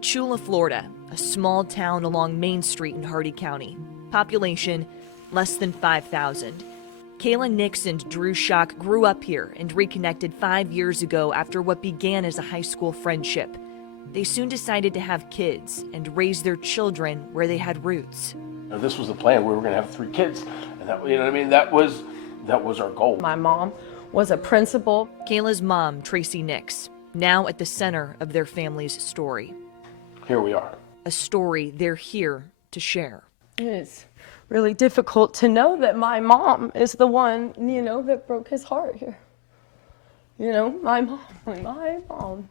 Wauchula, Florida, a small town along Main Street in Hardee County. Population less than 5,000. Kayla Nix and Drew Schock grew up here and reconnected 5 years ago after what began as a high school friendship. They soon decided to have kids and raise their children where they had roots. This was the plan. We were going to have 3 kids, and that, you know what I mean? That was our goal. My mom was a principal. Kayla's mom, Tracey Nix, now at the center of their family's story. Here we are. A story they're here to share. It's really difficult to know that my mom is the one, that broke his heart here. My mom.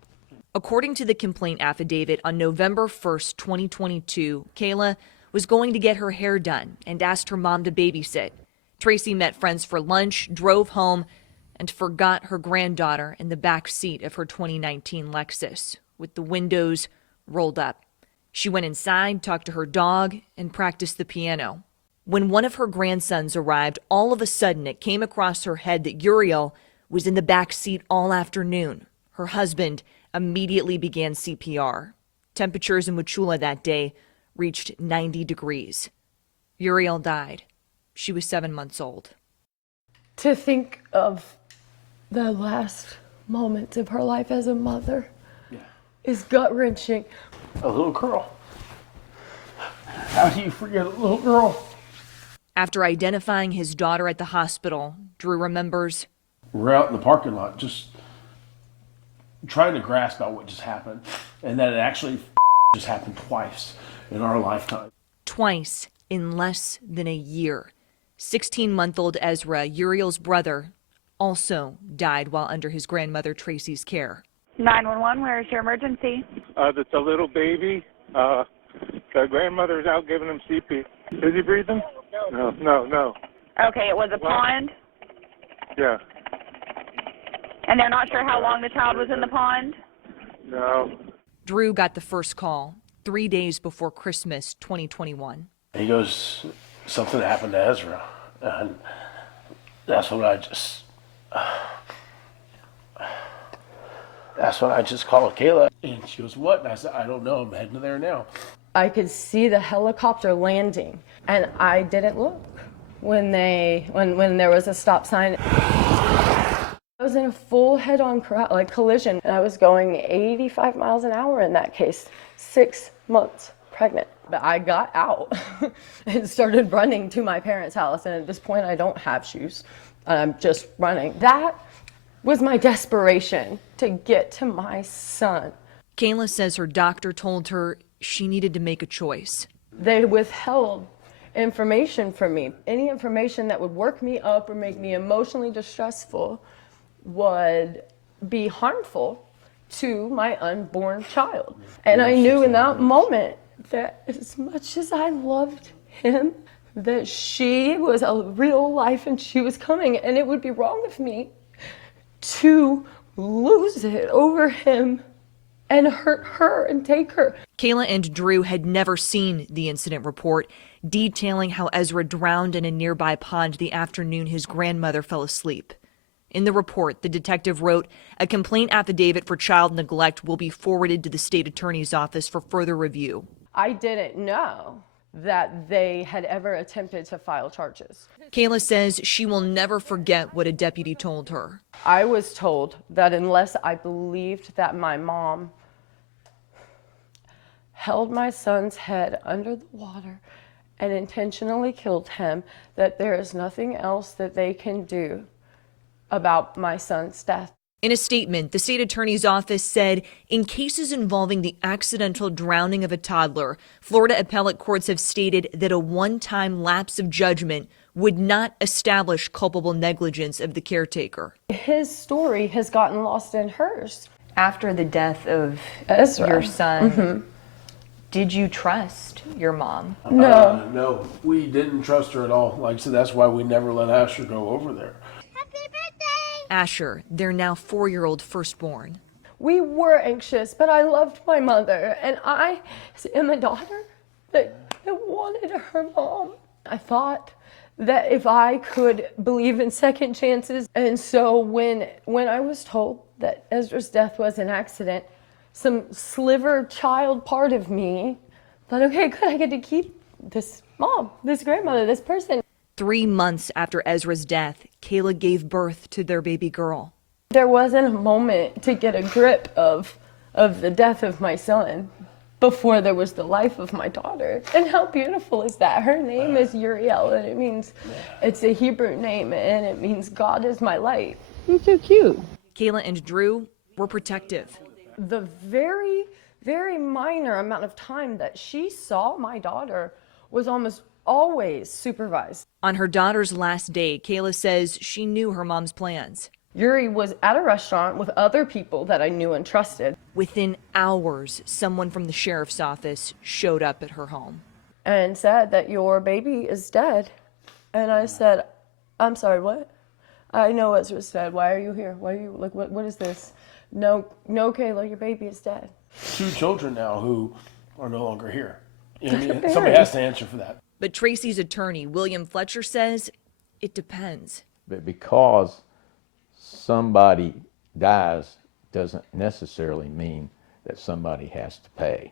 According to the complaint affidavit, on November 1st, 2022, Kayla was going to get her hair done and asked her mom to babysit. Tracey met friends for lunch, drove home, and forgot her granddaughter in the back seat of her 2019 Lexus, with the windows rolled up. She went inside, talked to her dog, and practiced the piano. When one of her grandsons arrived, all of a sudden it came across her head that Uriel was in the back seat all afternoon. Her husband immediately began CPR. Temperatures in Wauchula that day reached 90 degrees. Uriel died. She was 7 months old. To think of the last moments of her life as a mother is gut-wrenching. A little girl. How do you forget a little girl? After identifying his daughter at the hospital, Drew remembers. We're out in the parking lot just trying to grasp out what just happened, and that it actually just happened twice in our lifetime. Twice in less than a year. 16-month-old Ezra, Uriel's brother, also died while under his grandmother Tracey's care. 911, where is your emergency? That's a little baby. The grandmother's out giving him CP. Is he breathing? No. Okay, it was a pond, Yeah. and they're not sure how long the child was in the pond? No. Drew got the first call 3 days before Christmas 2021. He goes, something happened to Ezra, and that's when I just called Kayla, and she goes, what? And I said, I don't know, I'm heading there now. I could see the helicopter landing, and I didn't look when there was a stop sign. I was in a full head-on collision, and I was going 85 miles an hour in that case, 6 months pregnant. But I got out and started running to my parents' house, and at this point I don't have shoes. I'm just running. That was my desperation to get to my son. Kayla says her doctor told her she needed to make a choice. They withheld information from me. Any information that would work me up or make me emotionally distressful would be harmful to my unborn child. And I knew in that moment that as much as I loved him, that she was a real life and she was coming, and it would be wrong of me to lose it over him and hurt her and take her. Kayla and Drew had never seen the incident report, detailing how Ezra drowned in a nearby pond the afternoon his grandmother fell asleep. In the report, the detective wrote, a complaint affidavit for child neglect will be forwarded to the state attorney's office for further review. I didn't know that they had ever attempted to file charges. Kayla says she will never forget what a deputy told her. I was told that unless I believed that my mom held my son's head under the water and intentionally killed him, that there is nothing else that they can do about my son's death. In a statement, the state attorney's office said, in cases involving the accidental drowning of a toddler, Florida appellate courts have stated that a one-time lapse of judgment would not establish culpable negligence of the caretaker. His story has gotten lost in hers. After the death of Ezra, your son, did you trust your mom? No. No, we didn't trust her at all. Like I said, that's why we never let Asher go over there. Asher, their now 4-year-old firstborn. We were anxious, but I loved my mother, and I am a daughter that wanted her mom. I thought that if I could believe in second chances, and so when I was told that Ezra's death was an accident, some sliver child part of me. But okay, good, I get to keep this mom, this grandmother, this person. 3 months after Ezra's death, Kayla gave birth to their baby girl. There wasn't a moment to get a grip of the death of my son before there was the life of my daughter. And how beautiful is that? Her name is Uriel, and it means, it's a Hebrew name, and it means God is my light. He's so cute. Kayla and Drew were protective. The very, very minor amount of time that she saw my daughter was almost always supervised. On her daughter's last day, Kayla says she knew her mom's plans. Yuri was at a restaurant with other people that I knew and trusted. Within hours, someone from the sheriff's office showed up at her home. And said that your baby is dead. And I said, I'm sorry, what? I know Ezra's dead. Why are you here? Why are you, like, what is this? No, Kayla, your baby is dead. 2 children now who are no longer here. You know what I mean? Very. Somebody has to answer for that. But Tracey's attorney, William Fletcher, says it depends. But because somebody dies doesn't necessarily mean that somebody has to pay.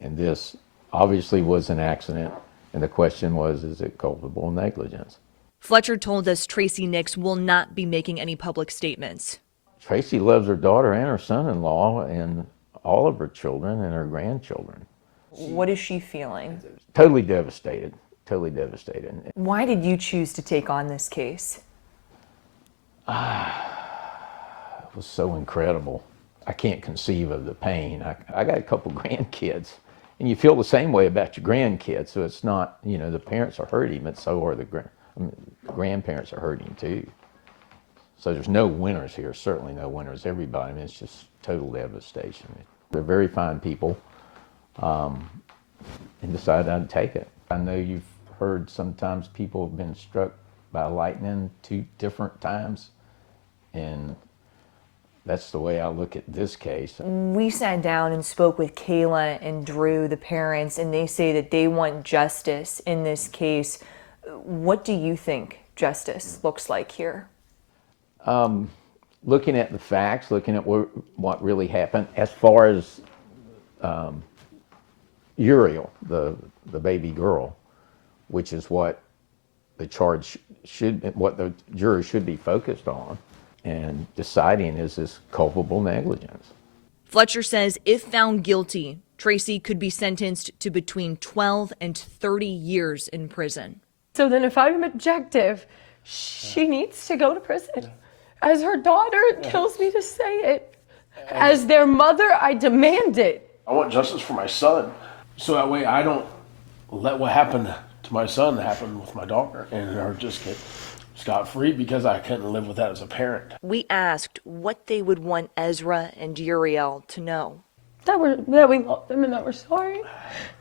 And this obviously was an accident, and the question was, is it culpable negligence? Fletcher told us Tracey Nix will not be making any public statements. Tracey loves her daughter and her son-in-law and all of her children and her grandchildren. What is she feeling? Totally devastated, totally devastated. Why did you choose to take on this case? It was so incredible. I can't conceive of the pain. I got a couple grandkids, and you feel the same way about your grandkids. So it's not, you know, the parents are hurting, but so are the grandparents are hurting too. So there's no winners here, certainly no winners. Everybody, I mean, it's just total devastation. They're very fine people, and decided I'd take it. I know you've heard sometimes people have been struck by lightning 2 different times, and that's the way I look at this case. We sat down and spoke with Kayla and Drew, the parents, and they say that they want justice in this case. What do you think justice looks like here? Looking at the facts, looking at what really happened, as far as Uriel, the baby girl, which is what the charge what the jury should be focused on, and deciding is this culpable negligence. Fletcher says if found guilty, Tracey could be sentenced to between 12 and 30 years in prison. So then if I'm objective, she needs to go to prison. As her daughter, it kills me to say it. As their mother, I demand it. I want justice for my son, so that way I don't let what happened to my son happen with my daughter and her just get scot-free, because I couldn't live with that as a parent. We asked what they would want Ezra and Uriel to know. That we loved them and that we're sorry.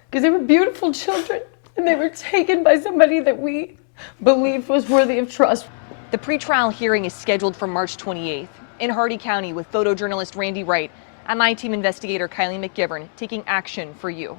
Because they were beautiful children and they were taken by somebody that we believed was worthy of trust. The pretrial hearing is scheduled for March 28th in Hardee County with photojournalist Randy Wright. I'm my team investigator Kylie McGivern taking action for you.